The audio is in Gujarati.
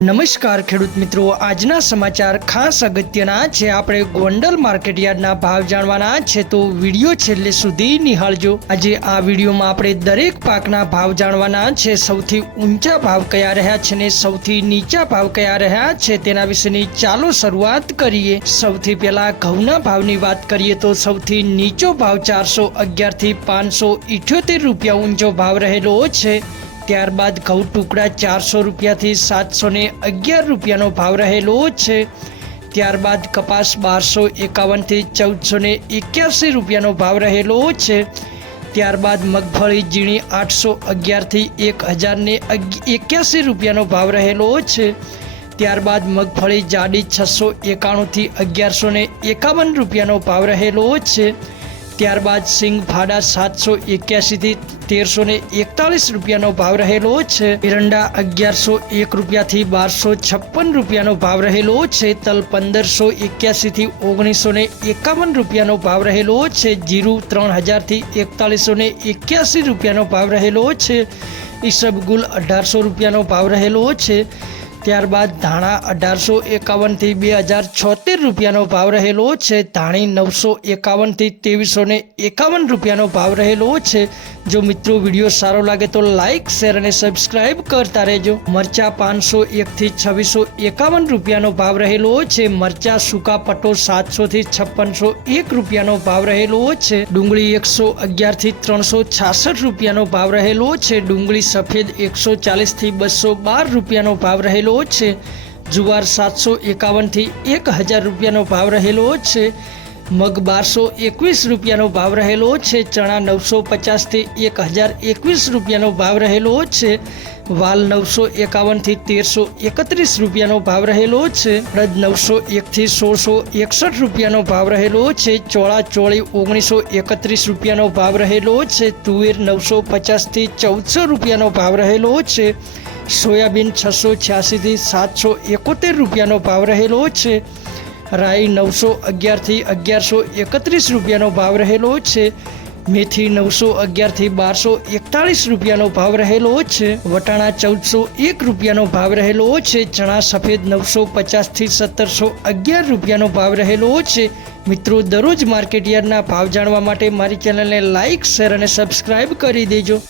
નમસ્કાર, ખેડૂત મિત્રો. આજના સમાચાર ખાસ અગત્યના છે. આપણે ગોંડલ માર્કેટયાર્ડના ભાવ જાણવાના છે. તો વીડિયો છેલ્લે સુધી નિહાળજો. આજે આ વિડીયોમાં આપણે દરેક પાકના ભાવ જાણવાના છે. સૌથી ઊંચા ભાવ કયા રહ્યા છે ને સૌથી નીચા ભાવ કયા રહ્યા છે તેના વિશેની ચાલો શરૂઆત કરીએ. સૌથી પહેલા ઘઉંના ભાવની વાત કરીએ તો સૌથી નીચો ભાવ ચારસો અગિયારથી પાંચસો ઇઠ્યોતેર રૂપિયા ઊંચો ભાવ રહેલો છે. ત્યારબાદ ઘઉં ટુકડા ચારસો રૂપિયાથી સાતસો ને અગિયાર રૂપિયાનો ભાવ રહેલો છે. ત્યારબાદ કપાસ બારસો એકાવનથી ચૌદસો ને એક્યાસી રૂપિયાનો ભાવ રહેલો છે. ત્યારબાદ મગફળી ઝીણી આઠસો અગિયારથી એક હજારને એક્યાસી રૂપિયાનો ભાવ રહેલો છે. ત્યારબાદ મગફળી જાડી છસો એકાણુંથી અગિયારસો ને એકાવન રૂપિયાનો ભાવ રહેલો છે. ત્યારબાદ સિંગ ભાડા સાતસો એક્યાસીથી તેરસો ને એકતાલીસ રૂપિયાનો ભાવ રહેલો છે. એરંડા અગિયારસો એક રૂપિયાથી બારસો છપ્પન રૂપિયાનો ભાવ રહેલો છે. તલ પંદરસો એક્યાસીથી ઓગણીસો ને એકાવન રૂપિયાનો ભાવ રહેલો છે. જીરું ત્રણ હજારથી એકતાલીસો ને એક્યાસી રૂપિયાનો ભાવ રહેલો છે. ઈસબગુલ અઢારસો રૂપિયાનો ભાવ રહેલો છે. ત્યારબાદ ધાણા અઢારસો એકાવનથી બે હજાર છોતેર રૂપિયાનો ભાવ રહેલો છે. ધાણી નવસો એકાવનથી ત્રેવીસો ને એકાવન રૂપિયાનો ભાવ રહેલો છે. જો મિત્રો વીડિયો સારો લાગે તો લાઇક શેર અને સબસ્ક્રાઇબ કરતા રહેજો. મરચા પાંચસો એકથી છવ્વીસો એકાવન રૂપિયાનો ભાવ રહેલો છે. મરચા સૂકા પટ્ટો સાતસોથી છપ્પનસો એક રૂપિયાનો ભાવ રહેલો છે. ડુંગળી એકસો અગિયારથી ત્રણસો છાસઠ રૂપિયાનો ભાવ રહેલો છે. ડુંગળી સફેદ એકસો ચાલીસથી બસો બાર રૂપિયાનો ભાવ રહેલો છે. જુવાર સાતસો એકાવનથી એક હજાર રૂપિયાનો ભાવ રહેલો છે. મગ બારસો એકવીસ રૂપિયાનો ભાવ રહેલો છે. ચણા નવસો પચાસથી એક હજાર એકવીસ રૂપિયાનો ભાવ રહેલો છે. વાલ નવસો એકાવનથી તેરસો એકત્રીસ રૂપિયાનો ભાવ રહેલો છે. રજ નવસો એકથી સોળસો એકસઠ રૂપિયાનો ભાવ રહેલો છે. ચોળા ચોળી ઓગણીસો એકત્રીસ રૂપિયાનો ભાવ રહેલો છે. તુવેર નવસો પચાસથી ચૌદસો રૂપિયાનો ભાવ રહેલો છે. સોયાબીન છસો છ્યાસીથી સાતસો એકોતેર રૂપિયાનો ભાવ રહેલો છે. રાઈ નવસો અગિયારથી અગિયારસો એકત્રીસ રૂપિયાનો ભાવ રહેલો છે. મેથી નવસો અગિયારથી બારસો એકતાળીસ રૂપિયાનો ભાવ રહેલો છે. વટાણા ચૌદસો એક રૂપિયાનો ભાવ રહેલો છે. ચણા સફેદ નવસો પચાસથી સત્તરસો અગિયાર રૂપિયાનો ભાવ રહેલો છે. મિત્રો, દરરોજ માર્કેટ યાર્ડના ભાવ જાણવા માટે મારી ચેનલને લાઇક શેર અને સબસ્ક્રાઇબ કરી દેજો.